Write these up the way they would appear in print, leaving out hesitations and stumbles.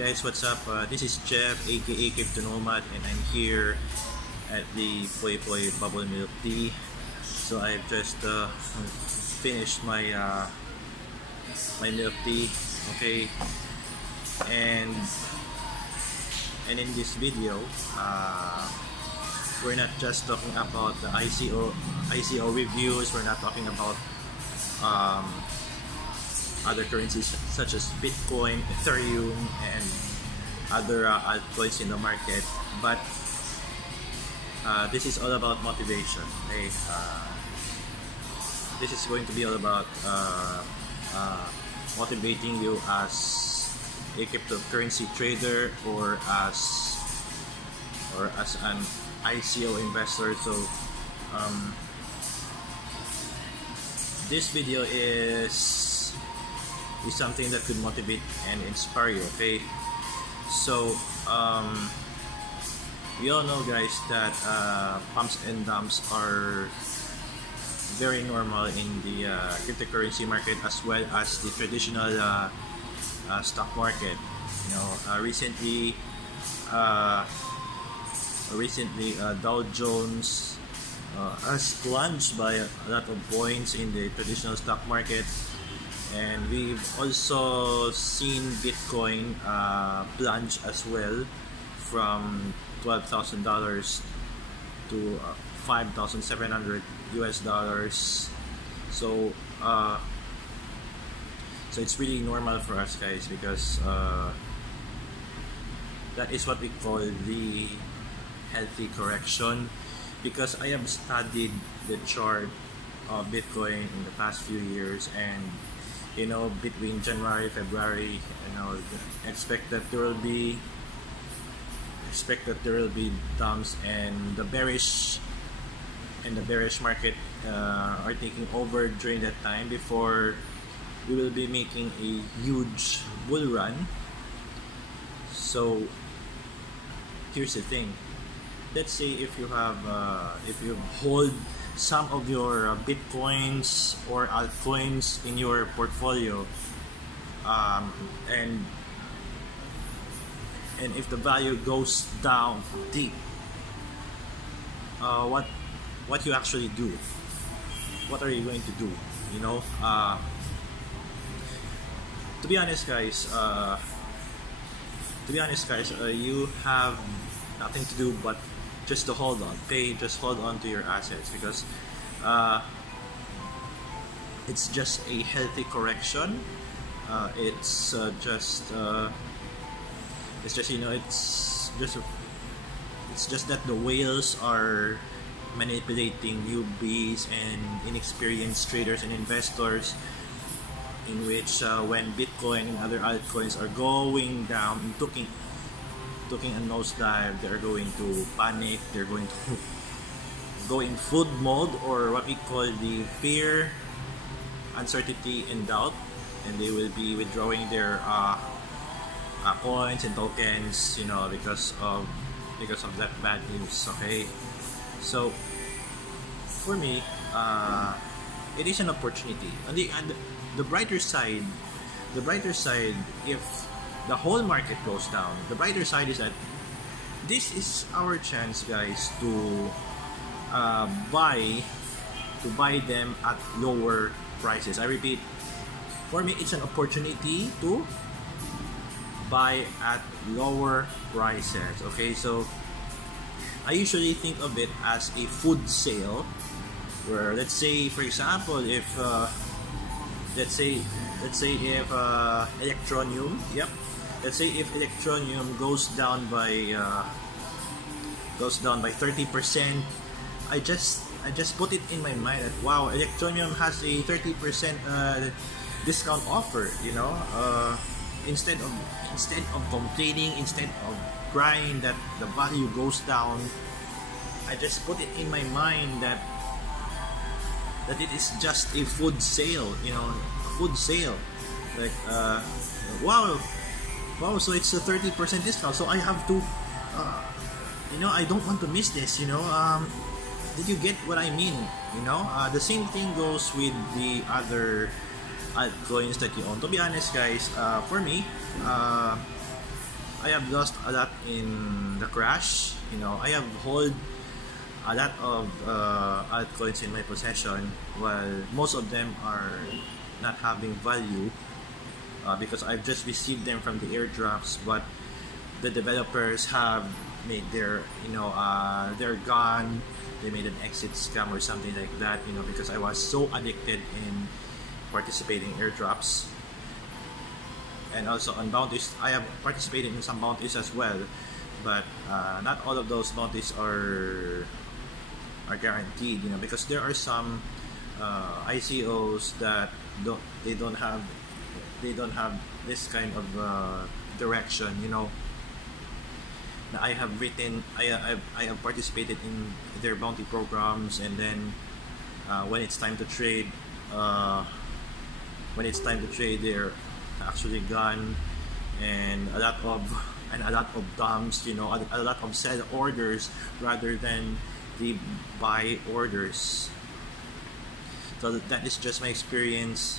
guys, what's up? This is Jeff, aka Crypto Nomad, and I'm here at the Poi Poi Bubble Milk Tea. So I've just finished my my milk tea, okay. And in this video, we're not just talking about the ICO reviews. We're not talking about other currencies such as Bitcoin, Ethereum, and other altcoins in the market, but this is all about motivation. Okay? This is going to be all about motivating you as a cryptocurrency trader or as an ICO investor. So this video is something that could motivate and inspire you, okay? So we all know, guys, that pumps and dumps are very normal in the cryptocurrency market as well as the traditional stock market. You know, recently Dow Jones has plunged by a lot of points in the traditional stock market. And we've also seen Bitcoin plunge as well from $12,000 to $5,700 US. So it's really normal for us, guys, because that is what we call the healthy correction. Because I have studied the chart of Bitcoin in the past few years, and you know, between January, February, you know, expect that there will be dumps, and the bearish market are taking over during that time before we will be making a huge bull run. So here's the thing. Let's say if you hold some of your Bitcoins or altcoins in your portfolio, and if the value goes down deep, what you actually do? What are you going to do? You know, to be honest, guys, you have nothing to do but just to hold on. Okay, just hold on to your assets, because it's just a healthy correction. It's just you know, it's just that the whales are manipulating newbies and inexperienced traders and investors, in which when Bitcoin and other altcoins are going down and taking a nosedive, they're going to panic. They're going to go in food mode, or what we call the fear, uncertainty, and doubt, and they will be withdrawing their coins and tokens, you know, because of that bad news. Okay, so for me, it is an opportunity. On the brighter side, if the whole market goes down, the brighter side is that this is our chance, guys, to buy them at lower prices. I repeat, for me, it's an opportunity to buy at lower prices. Okay, so I usually think of it as a food sale, where, let's say, for example, if let's say if electroneum, let's say if electroneum goes down by 30%, I just put it in my mind that, wow, electroneum has a 30% discount offer. You know, instead of complaining, instead of crying that the value goes down, I just put it in my mind that it is just a food sale. You know, a food sale. Like, wow, so it's a 30% discount, so I have to, you know, I don't want to miss this, you know. Did you get what I mean? You know, the same thing goes with the other altcoins that you own. To be honest, guys, for me, I have lost a lot in the crash. I have hold a lot of altcoins in my possession, while most of them are not having value because I've just received them from the airdrops, but the developers have made they're gone. They made an exit scam or something like that, because I was so addicted in participating airdrops. And also on bounties, I have participated in some bounties as well, but not all of those bounties are guaranteed, because there are some ICOs that don't have this kind of direction. I have participated in their bounty programs, and then when it's time to trade, they're actually gone, and a lot of dumps, a lot of sell orders rather than the buy orders. So that is just my experience,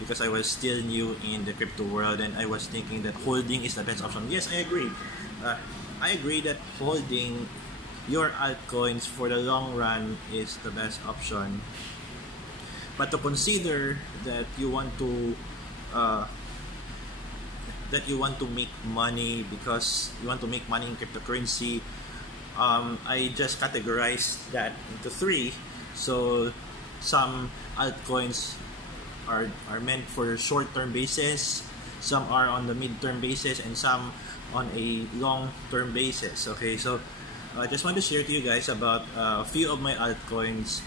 because I was still new in the crypto world, and I was thinking that holding is the best option. Yes, I agree. I agree that holding your altcoins for the long run is the best option. But to consider that you want to make money, because you want to make money in cryptocurrency, I just categorized that into three. So some altcoins are meant for short-term basis, some are on the mid-term basis, and some on a long-term basis. Okay, so I just want to share to you guys about a few of my altcoins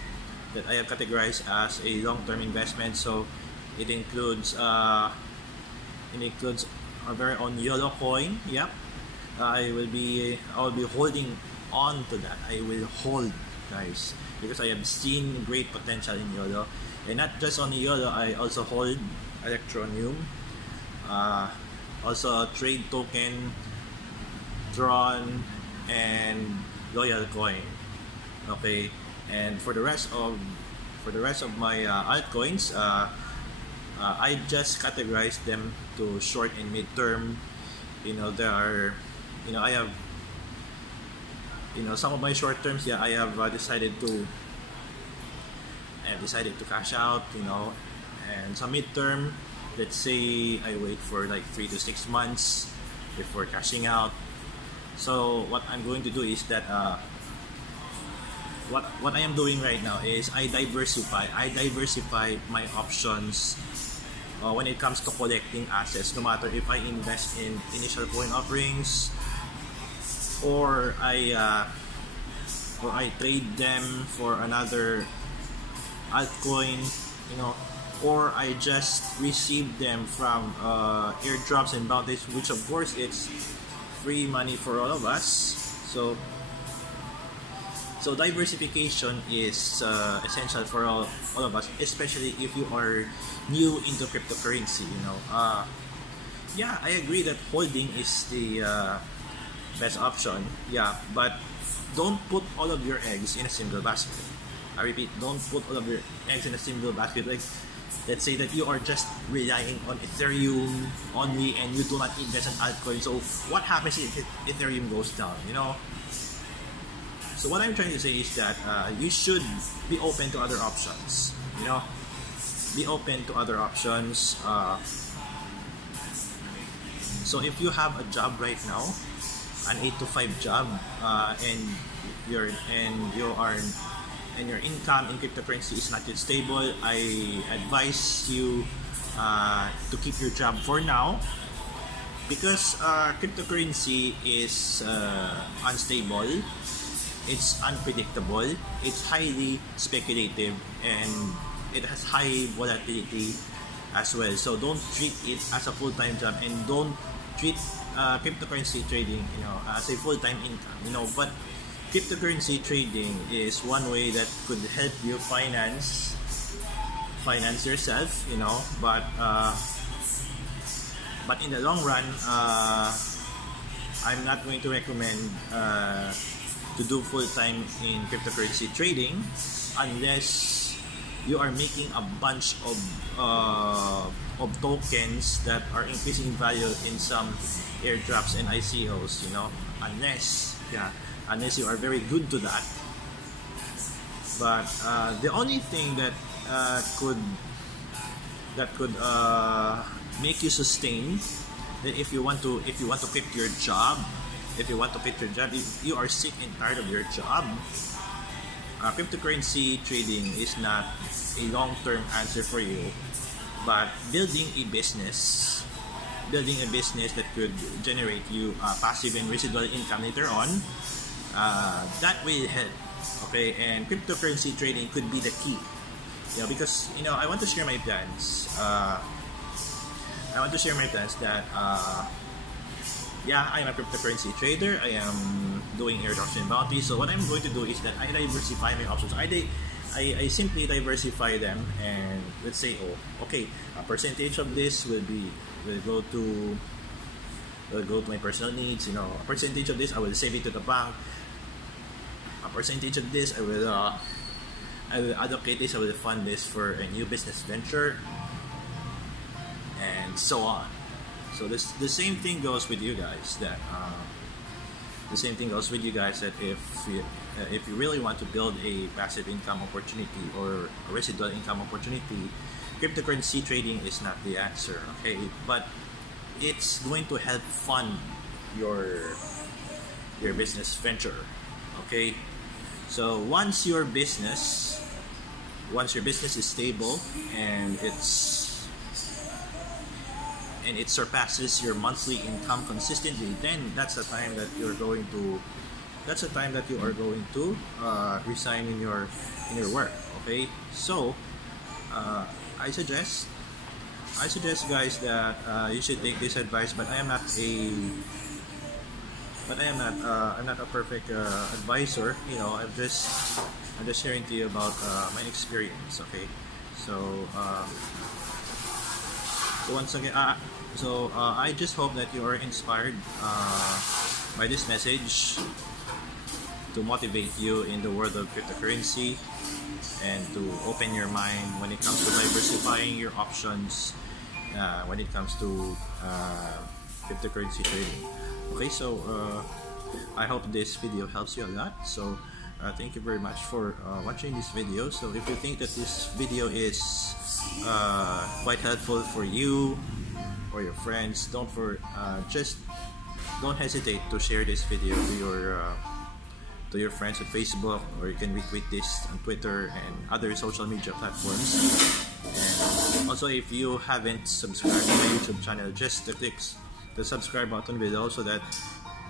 that I have categorized as a long-term investment. So it includes our very own yolocoin. Yep, I will be holding on to that. I will hold, guys, because I have seen great potential in YOLO. And not just on YOLO, I also hold electroneum, also trade token, tron, and loyal coin. Okay, and for the rest of my altcoins, I just categorize them to short and mid-term. There are, I have, some of my short terms. Yeah, I have decided to cash out. And some mid-term, let's say I wait for like 3 to 6 months before cashing out. So what I'm going to do is that what I am doing right now is I diversify my options when it comes to collecting assets, no matter if I invest in initial coin offerings, or I trade them for another altcoin, or I just receive them from airdrops and bounties, which of course it's free money for all of us. So diversification is essential for all of us, especially if you are new into cryptocurrency. Yeah, I agree that holding is the best option. Yeah, but don't put all of your eggs in a single basket. I repeat, don't put all of your eggs in a single basket. Like, let's say that you are just relying on Ethereum only and you do not invest in altcoin. So what happens if Ethereum goes down? So what I'm trying to say is that you should be open to other options. Be open to other options. So if you have a job right now, an 8 to 5 job, and your income in cryptocurrency is not yet stable, I advise you to keep your job for now, because cryptocurrency is unstable, it's unpredictable, it's highly speculative, and it has high volatility as well. So don't treat it as a full-time job, and don't treat cryptocurrency trading as a full-time income. But cryptocurrency trading is one way that could help you finance yourself, but in the long run, I'm not going to recommend to do full-time in cryptocurrency trading unless you are making a bunch of tokens that are increasing in value in some airdrops and ICOs, you know, unless you are very good to that. But the only thing that could make you sustain, that if you want to quit your job, if you are sick and tired of your job, cryptocurrency trading is not a long-term answer for you. But building a business that could generate you passive and residual income later on, that will help. Okay, and cryptocurrency trading could be the key. You know, because you know, I want to share my plans. That I am a cryptocurrency trader. I am doing airdrops and bounties. So what I'm going to do is that I diversify my options. I simply diversify them, and let's say, a percentage of this will go to my personal needs. You know, a percentage of this I will save it to the bank. A percentage of this I will allocate this. I will fund this for a new business venture, and so on. So the same thing goes with you guys. That if you really want to build a passive income opportunity or a residual income opportunity, cryptocurrency trading is not the answer. Okay, but it's going to help fund your business venture. Okay, so once your business is stable and it surpasses your monthly income consistently, then that's the time that you are going to resign in your work. Okay, so I suggest guys that you should take this advice, but I'm not a perfect advisor. You know, I'm just sharing to you about my experience. Okay, so once again, I just hope that you are inspired by this message to motivate you in the world of cryptocurrency and to open your mind when it comes to diversifying your options when it comes to cryptocurrency trading. Okay, so I hope this video helps you a lot. So thank you very much for watching this video. So if you think that this video is quite helpful for you or your friends, don't hesitate to share this video to your friends on Facebook, or you can retweet this on Twitter and other social media platforms. And also, if you haven't subscribed to my YouTube channel, just click the subscribe button below so that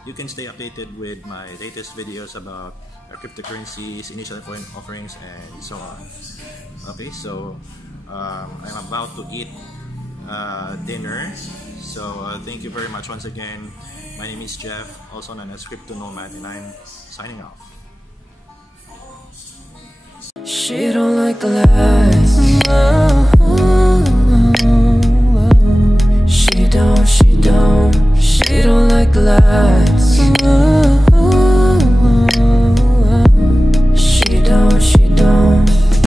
you can stay updated with my latest videos about cryptocurrencies, initial offerings, and so on. Okay, so I'm about to eat dinner. So thank you very much once again. My name is Jeff, also known as Crypto Nomad, and I'm signing off. She don't like the lies. She don't like the lies.